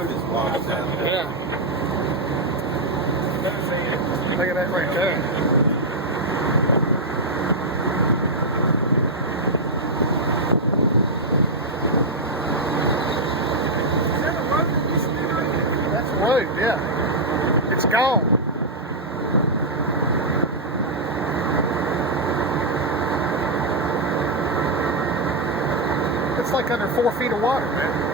road is washed out there. Yeah. Look at that right there. Is that a road that used to be right here? That's the road, yeah. It's gone. It's like under 4 feet of water, man.